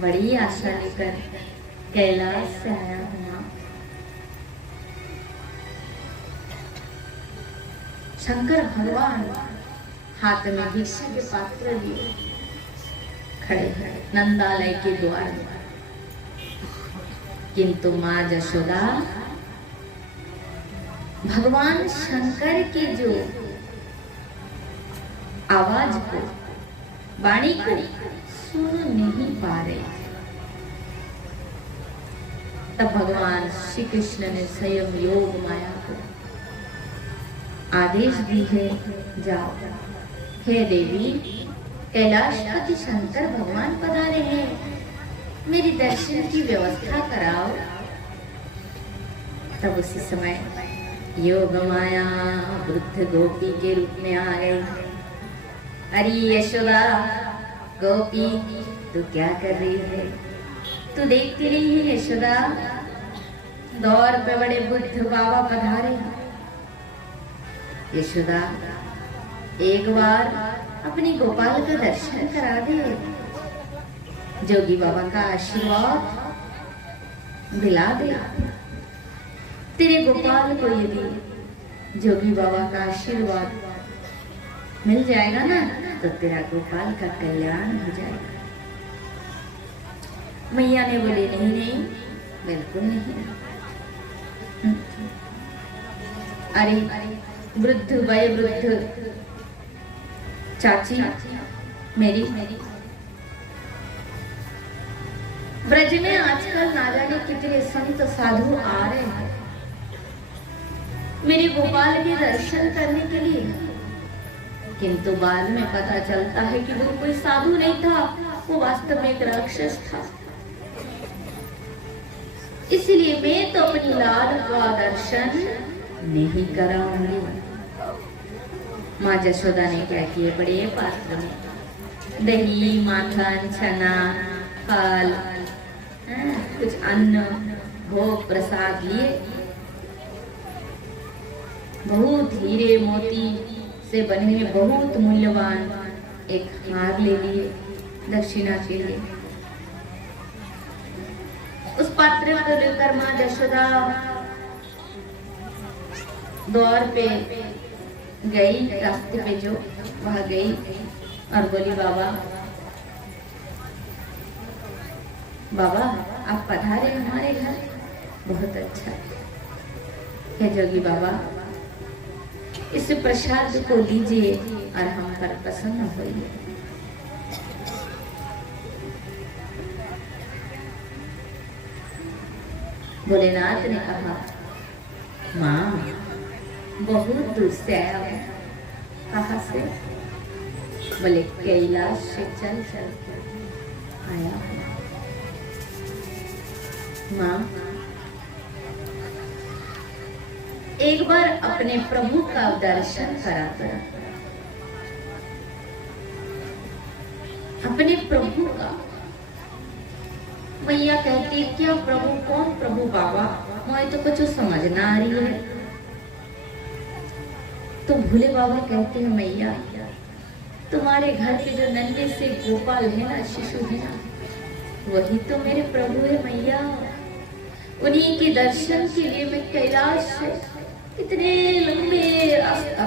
बड़ी आशा लेकर कैलाश से आया हूँ। शंकर भगवान हाथ में भिक्षा के पात्र लिए खड़े हैं नंदालय के द्वार में, किंतु माँ यशोदा भगवान शंकर के जो आवाज को, वाणी को सुन नहीं पा रहे। तब भगवान श्री कृष्ण ने स्वयं योग माया को आदेश दी है, जाओ हे देवी, कैलाशपति शंकर भगवान पधारे हैं, मेरी दर्शन की व्यवस्था कराओ। तब उसी समय योग माया वृद्ध गोपी के रूप में आ गई। अरे यशोदा गोपी, तू क्या कर रही है? तू देखती नहीं है यशोदा, दौर पे बड़े बुद्ध बाबा पधारे। यशोदा एक बार अपनी गोपाल का दर्शन करा दे, जोगी बाबा का आशीर्वाद दिला दे। तेरे गोपाल को यदि जोगी बाबा का आशीर्वाद मिल जाएगा ना, तो तेरा गोपाल का कल्याण हो जाएगा। मैया ने बोली नहीं नहीं, बिल्कुल नहीं। अरे वृद्ध वय वृद्ध चाची मेरी, ब्रज में आजकल ना जाने कितने संत साधु आ रहे हैं मेरे गोपाल के दर्शन करने के लिए, किंतु बाद में पता चलता है कि वो कोई साधु नहीं था, वो वास्तव में एक राक्षस था। इसलिए मैं तो अपनी लाल का दर्शन नहीं कराऊंगी। माँ यशोदा ने क्या किए, बड़े पात्र में दही माखन छना फल कुछ अन्न भोग प्रसाद लिए, बहुत हीरे मोती से बने हुए बहुत मूल्यवान एक हार ले लिए दक्षिणा के लिए। उस पात्र को लेकर माँ यशोदा द्वार पे गई, रास्ते पे जो वहां गई और बोली बाबा बाबा आप पधारे हमारे घर, बहुत अच्छा है जोगी बाबा, इस प्रसाद को लीजिए और हम पर प्रसन्न होइए। भोलेनाथ ने कहा माँ बहुत दूर से आया हूँ। कहाँ से? बोले कैलाश से चल चल आया हूँ। माँ एक बार अपने प्रभु का दर्शन करा कर, अपने प्रभु का। मैया कहती क्या प्रभु? कौन प्रभु बाबा? मुझे तो कुछ समझ ना आ रही है। तो भोले बाबा कहते हैं मैया तुम्हारे घर के जो नन्हे से गोपाल है ना, शिशु है ना, वही तो मेरे प्रभु है मैया। उन्हीं के दर्शन के लिए मैं कैलाश से इतने लंबे रास्ता,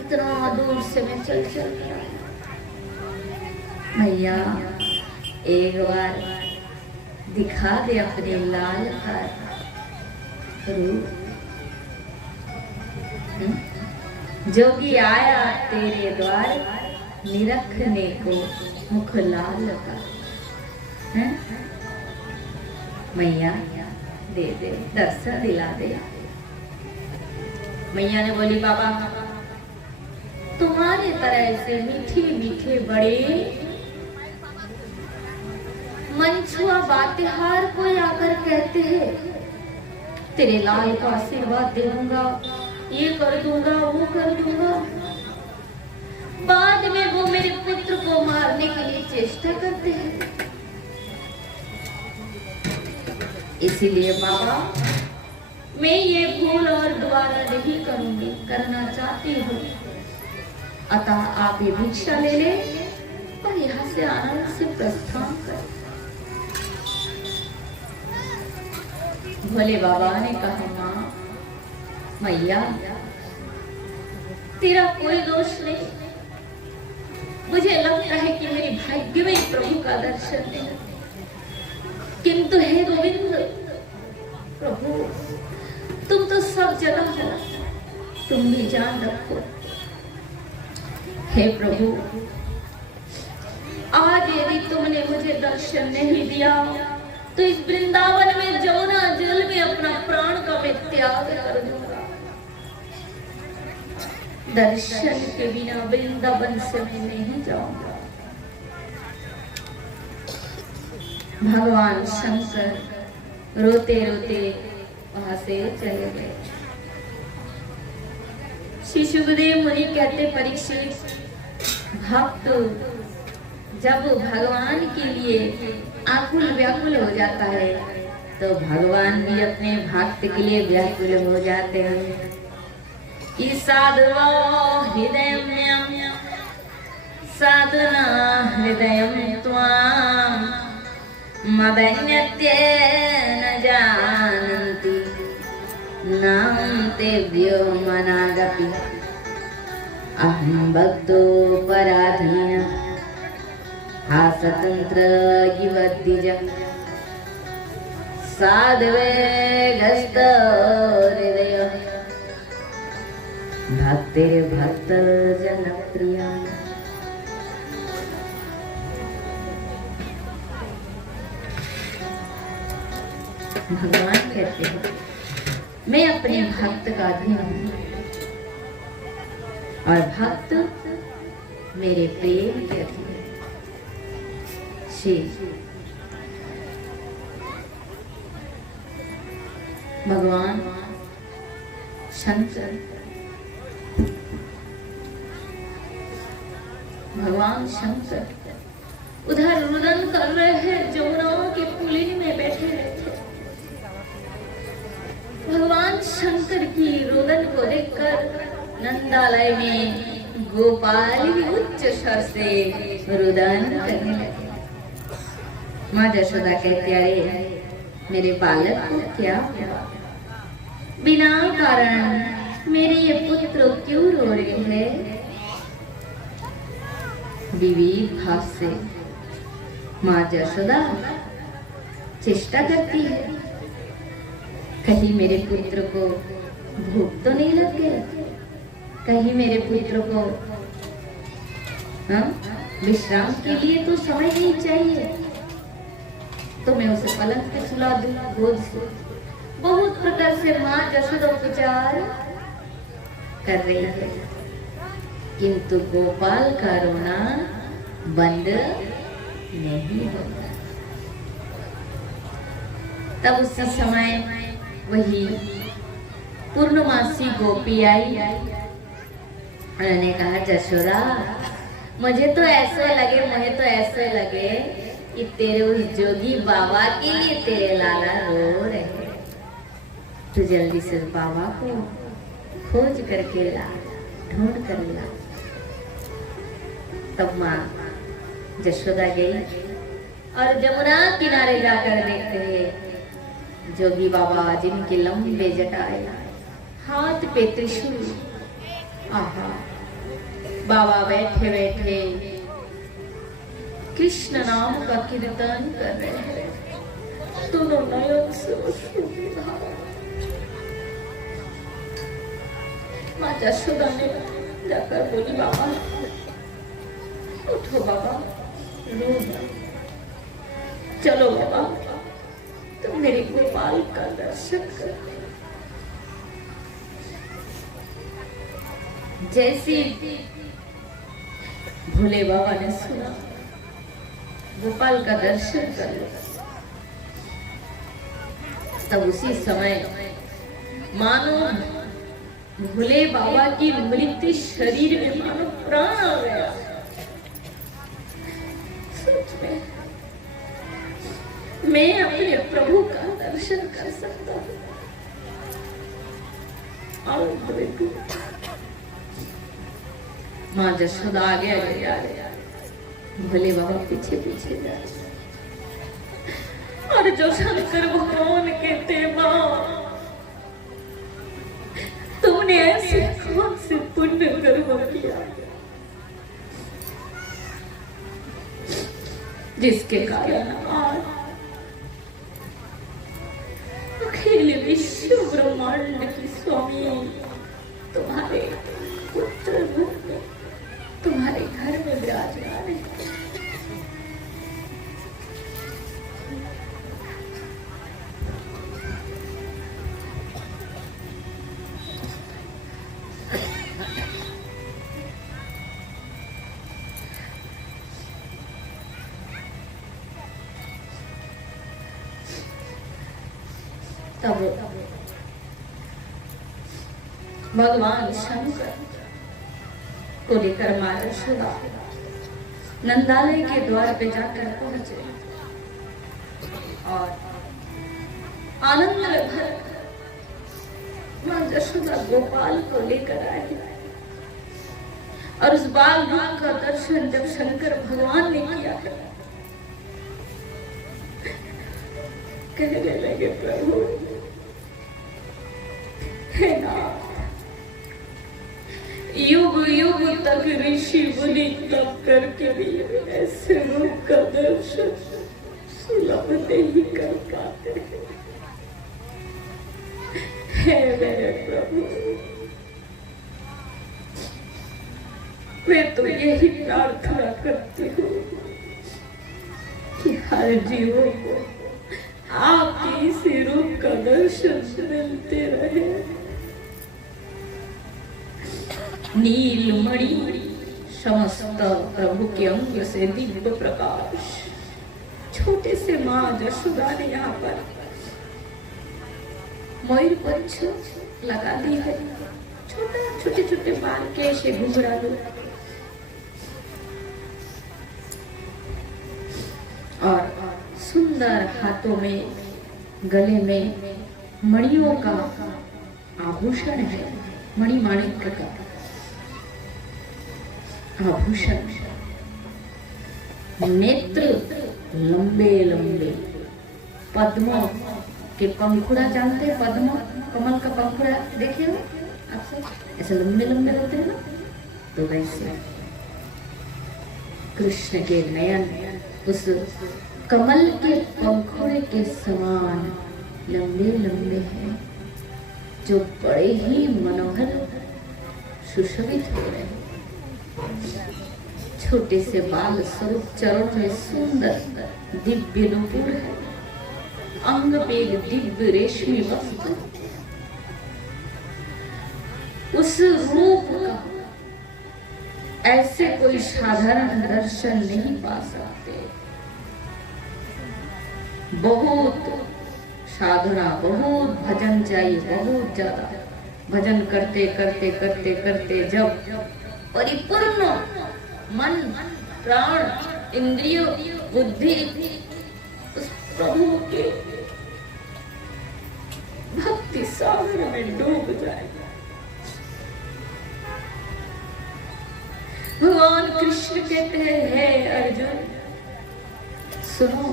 इतना दूर से मैं चल चल मैया एक बार दिखा दे अपने लाल का रूप। जोगी आया तेरे द्वार, निरखने को मुख लाल का। मैया दे दे, दर्शन दिला दे। मैया ने बोली बाबा तुम्हारे तरह से मीठे मीठे बड़े मनछुआ बातें हर कोई आकर कहते हैं तेरे लाल का आशीर्वाद दूंगा, ये कर दूंगा, वो कर दूंगा। बाद में वो मेरे पुत्र को मारने के लिए चेष्टा करते हैं। इसीलिए बाबा मैं ये भूल और दोबारा नहीं करूंगी, करना चाहती हूँ। अतः आप ये भिक्षा ले ले और यहाँ से आनंद से प्रस्थान कर। भोले बाबा ने कहा, माँ मैया तेरा कोई दोष नहीं, मुझे लगता है कि मेरी भाग्य में प्रभु का दर्शन नहीं, किंतु हे गोविंद प्रभु तुम तो सब जगह हो, तुम भी जान रखो। हे प्रभु आज यदि तुमने मुझे दर्शन नहीं दिया तो इस वृंदावन में जमुना जल में अपना प्राण का मैं त्याग कर दूंगा। दर्शन के बिना वृंदावन से मैं नहीं जाऊंगा। भगवान शंकर रोते रोते वहां से चले गए। श्री सुखदेव मुनि कहते, परीक्षित भक्त जब भगवान के लिए आकुल व्याकुल हो जाता है तो भगवान भी अपने भक्त के लिए व्याकुल हो जाते हैं। कि साधुवा हृदयम्यं साधुना हृदयं त्वां मदन्यत्य न जानन्ति नाम तेभ्यो मनागपि अहं भक्तो पराधीन स्वतंत्र युवद्विज साधवे गस्त हृदय भक्त जनप्रिया। भगवान कहते हैं मैं अपने भक्त का अधीन हूं और भक्त मेरे प्रेम के अधीन। भगवान शंकर उधर रुदन कर रहे हैं, जमुना के पुलिन में बैठे रहते। भगवान शंकर की रुदन को देखकर नंदालय में गोपाल भी उच्च स्वर से रुदन करने लगे। माँ यशोदा कहती, अरे मेरे बालक को क्या हुआ? बिना कारण मेरे ये पुत्र क्यों रो रहे हैं? विविध भाव से माँ यशोदा चेष्टा करती है, कहीं मेरे पुत्र को भूख तो नहीं लग गया, कहीं मेरे पुत्र को विश्राम के लिए तो समय नहीं चाहिए, तो मैं उसे पलंग पे सुला दूं गोद से। बहुत प्रकार से माँ यशोदा उपचार कर रही है, किंतु गोपाल का रोना बंद नहीं होता। तब उसी समय वही पूर्णमासी गोपी आई। उन्होंने कहा, यशोदा मुझे तो ऐसे लगे कि तेरे उस जोगी बाबा के लिए तेरे लाला रो रहे, तू जल्दी से बाबा को खोज करके ला, ढूंढ कर ला। तब माँ यशोदा गई और जमुना किनारे जाकर देखते हैं जोगी बाबा, जिनके लंबे जटाएं, हाथ पे त्रिशूल, आहा बाबा बैठे बैठे कृष्ण नाम का कीर्तन कर रहे हैं। दोनों नयन से माँ यशोदा ने जाकर बोली, बाबा उठो, बाबा रो मत, चलो बाबा तुम मेरे गोपाल का दर्शन करो। जैसी भोले बाबा ने सुना गोपाल का दर्शन कर लो, तब उसी समय मानो भोले बाबा की मृत शरीर में मानो प्राण आ गया। सच में मैं अपने प्रभु का दर्शन कर सकता हूँ। माँ यशोदा आगे आगे आ रहे, भोले बाबा पीछे पीछे जा रहे। और जो शंकर भगवान कहते माँ तुमने ऐसे कौन से पुण्य कर्म किया जिसके कारण आज अखिल विश्व ब्रह्मांड की स्वामी तुम्हारे पुत्र रूप में तुम्हारे घर में विराजमान है। तब भगवान शंकर को लेकर माँ यशोदा नंदालय के द्वार पे जाकर पहुंचे और आनंद में भर माँ यशोदा गोपाल को लेकर आई और उस बाल रूप का दर्शन जब शंकर भगवान ने किया कहने लगे प्रभु है नाथ, युग युग तक ऋषि मुनि तप करके भी ऐसे रूप का दर्शन सुलभ नहीं कर पाते है मेरे प्रभु। मैं तो यही प्रार्थना करती हूँ कि हर जीवों को आपके इस रूप का दर्शन मिलते रहे। नीलमणि समस्त प्रभु के अंग से दिव्य प्रकाश छोटे से माँ यशोदा ने यहाँ पर मयूर पंछ लगा दी है। छोटे छोटे बाल कैसे घुंघरा लो और सुंदर हाथों में गले में मणियों का आभूषण है। मणि माणिक्य का आभूषण, नेत्र लंबे लंबे, पद्मों के पंखुड़ा जानते हैं? पद्म कमल का पंखुड़ा देखे हो आप सब, ऐसे लंबे लंबे होते हैं ना, तो वैसे कृष्ण के नयन उस कमल के पंखुड़े के समान लंबे लंबे हैं, जो बड़े ही मनोहर सुशोभित हो रहे हैं। छोटे से बाल स्वरूप चरणों में सुंदर दिव्य नुपुर है। अंग पे एक दिव्य रेशमी वस्त्र। उस रूप का ऐसे कोई साधारण दर्शन नहीं पा सकते। बहुत साधना, बहुत भजन चाहिए, बहुत ज्यादा भजन करते करते करते करते जब परिपूर्ण मन, प्राण, इंद्रिय, बुद्धि उस प्रभु के भक्ति सागर में डूब जाए। भगवान कृष्ण कहते हैं, हे अर्जुन सुनो,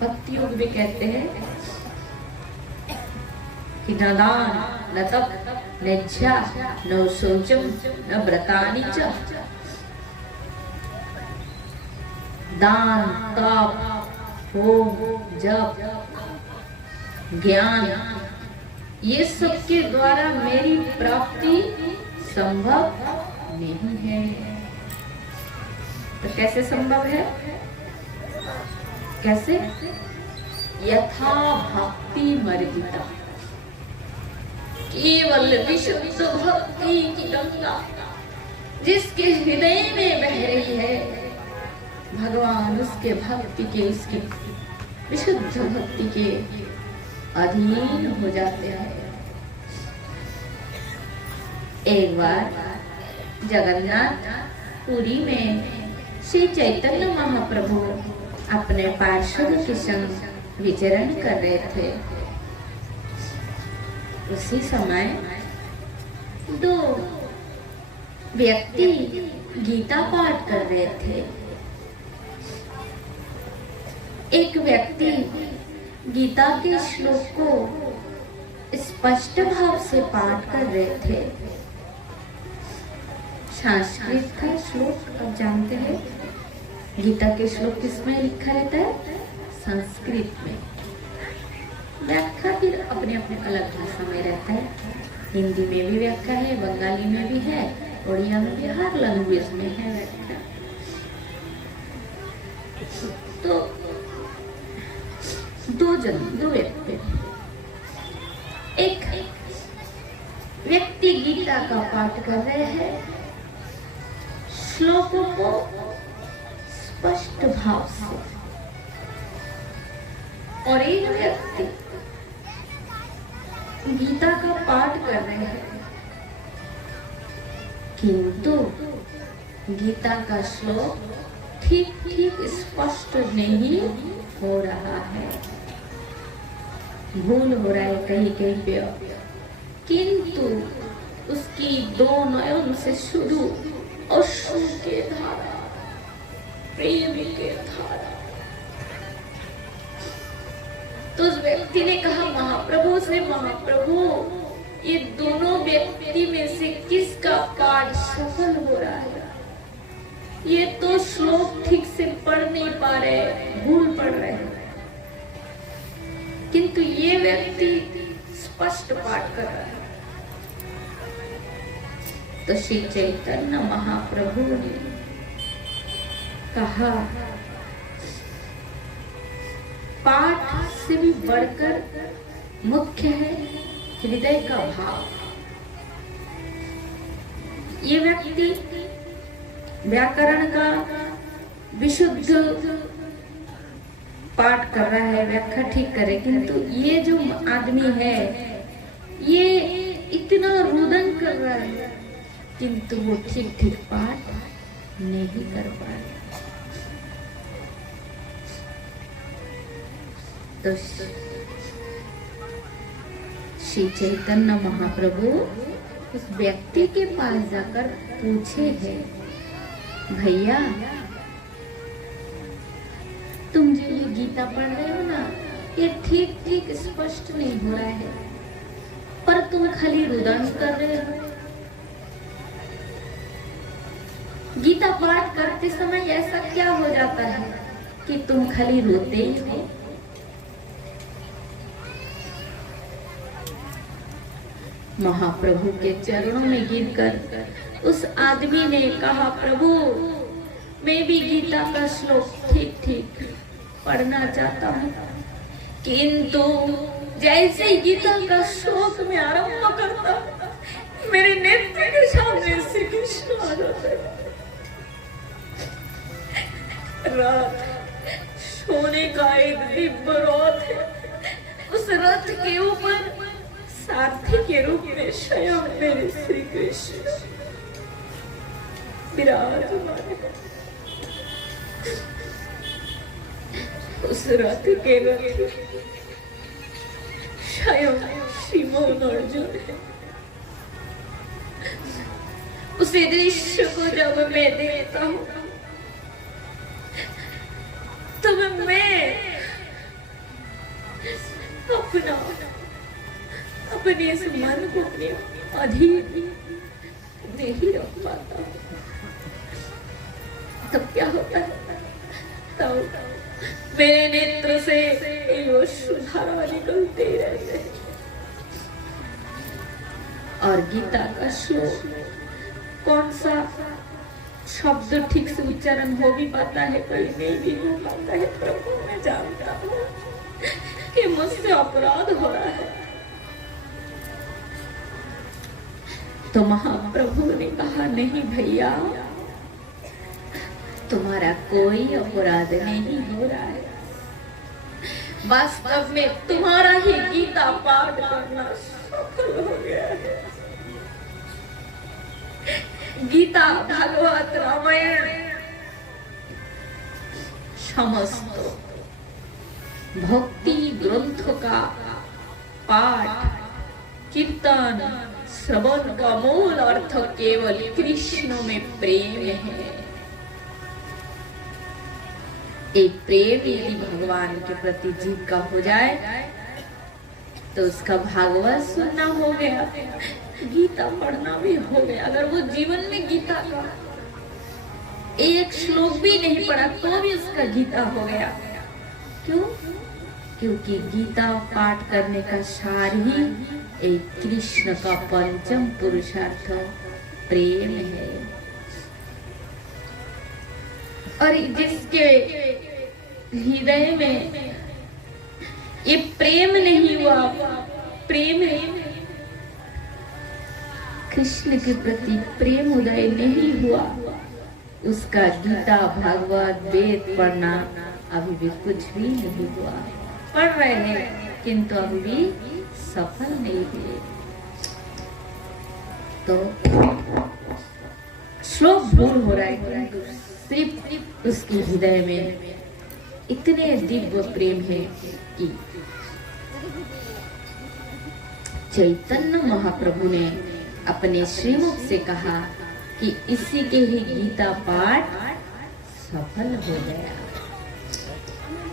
भक्ति योग भी कहते हैं कि न दान न तप न इच्छा न शौचम न व्रतानि च। दान, तप, होम, जप, ज्ञान, ये सब के द्वारा मेरी प्राप्ति संभव नहीं है। तो कैसे संभव है? कैसे? यथा भक्ति मर्जिता, केवल विशुद्ध भक्ति की गंगा जिसके हृदय में बह रही है, भगवान उसके भक्ति के, उसकी विशुद्ध भक्ति के अधीन हो जाते हैं। एक बार जगन्नाथ पुरी में श्री चैतन्य महाप्रभु अपने पार्षद के संग विचरण कर रहे थे। उसी समय दो व्यक्ति गीता पाठ कर रहे थे। एक व्यक्ति गीता के श्लोक को स्पष्ट भाव से पाठ कर रहे थे। संस्कृत था श्लोक, अब जानते हैं गीता के श्लोक किसमें लिखा रहता है? संस्कृत में। व्याख्या फिर अपने अपने अलग भाषा में रहता है। हिंदी में भी व्याख्या है, बंगाली में भी है, उड़िया में भी, हर लैंग्वेज में है व्याख्या। तो दो व्यक्ति, एक व्यक्ति गीता का पाठ कर रहे हैं, श्लोकों को स्पष्ट भाव से, और एक व्यक्ति गीता का पाठ कर रहे हैं किंतु गीता का श्लोक ठीक ठीक स्पष्ट नहीं हो रहा है, भूल हो रहा है कहीं कहीं पे, किंतु उसकी दो नयन से शुरू अश्रु के धारा, प्रेम के धारा। तो उस व्यक्ति ने कहा महाप्रभु से, महाप्रभु ये दोनों व्यक्ति में से किसका पाठ सफल हो रहा है? ये तो श्लोक ठीक से पढ़ नहीं पा रहे, भूल पढ़ रहे हैं, किंतु ये व्यक्ति स्पष्ट पाठ कर रहा है। तो श्री चैतन्य महाप्रभु ने कहा पाठ से भी बढ़कर मुख्य है हृदय का भाव। ये व्यक्ति व्याकरण का विशुद्ध पाठ कर रहा है, व्याख्या ठीक करे, किंतु ये जो आदमी है ये इतना रुदन कर रहा है किंतु वो ठीक ठीक पाठ नहीं कर पा रहा। तो श्री चैतन्य महाप्रभु उस व्यक्ति के पास जाकर पूछे हैं, भैया तुम जो ये गीता पढ़ रहे हो ना, ये ठीक ठीक स्पष्ट नहीं हो रहा है, पर तुम खाली रुदन कर रहे हो। गीता पाठ करते समय ऐसा क्या हो जाता है कि तुम खाली रोते ही हो? महाप्रभु के चरणों में गिरकर उस आदमी ने कहा, प्रभु मैं भी गीता का श्लोक ठीक ठीक पढ़ना चाहता हूँ, किंतु जैसे ही गीता का श्लोक में आरंभ करता मेरे नेत्र के सामने से कृष्ण आ जाता है। रात सोने का एक दिव्य रथ है, उस रथ के ऊपर सारथी के रूप में स्वयं मेरे श्री कृष्ण विराजमान है। उस रथ के रथ स्वयं श्रीमान अर्जुन है। उस दृश्य को जब मैं देखता हूँ तो मैं अपने इस मन को अपने अधीन नहीं रख पाता। तब क्या होता है? तब मेरे नेत्र से अश्रुधारा निकलते रहते हैं और गीता का श्लोक कौन सा शब्द ठीक से उच्चारण हो भी पाता है, कोई नहीं भी हो पाता है। प्रभु मैं जानता हूँ कि मुझसे अपराध हो रहा है। तो महाप्रभु ने कहा, नहीं भैया तुम्हारा कोई अपराध नहीं हो रहा है, वास्तव में तुम्हारा ही गीता पाठ करना सफल हो गया है। गीता भागवत रामायण समस्त भक्ति ग्रंथों का पाठ कीर्तन श्रवण का मूल अर्थ केवल कृष्ण में प्रेम है। एक प्रेम यदि भगवान के प्रति जीव का हो जाए तो उसका भागवत सुनना हो गया, गीता पढ़ना भी हो गया। अगर वो जीवन में गीता का एक श्लोक भी नहीं पढ़ा तो भी उसका गीता हो गया। क्यों? क्योंकि गीता पाठ करने का सार ही एक कृष्ण का पंचम पुरुषार्थ प्रेम है। और जिसके हृदय में ये प्रेम नहीं हुआ, प्रेम है कृष्ण के प्रति प्रेम उदय नहीं हुआ, उसका गीता भागवत वेद पढ़ना अभी भी कुछ भी नहीं हुआ। पढ़ रहे हैं किंतु अभी भी सफल नहीं हुए। तो श्लोक भूल हो रहा है किंतु सिर्फ उसके हृदय में इतने दिव्य प्रेम है कि चैतन्य महाप्रभु ने अपने श्रीमुख से कहा कि इसी के ही गीता पाठ सफल हो गया।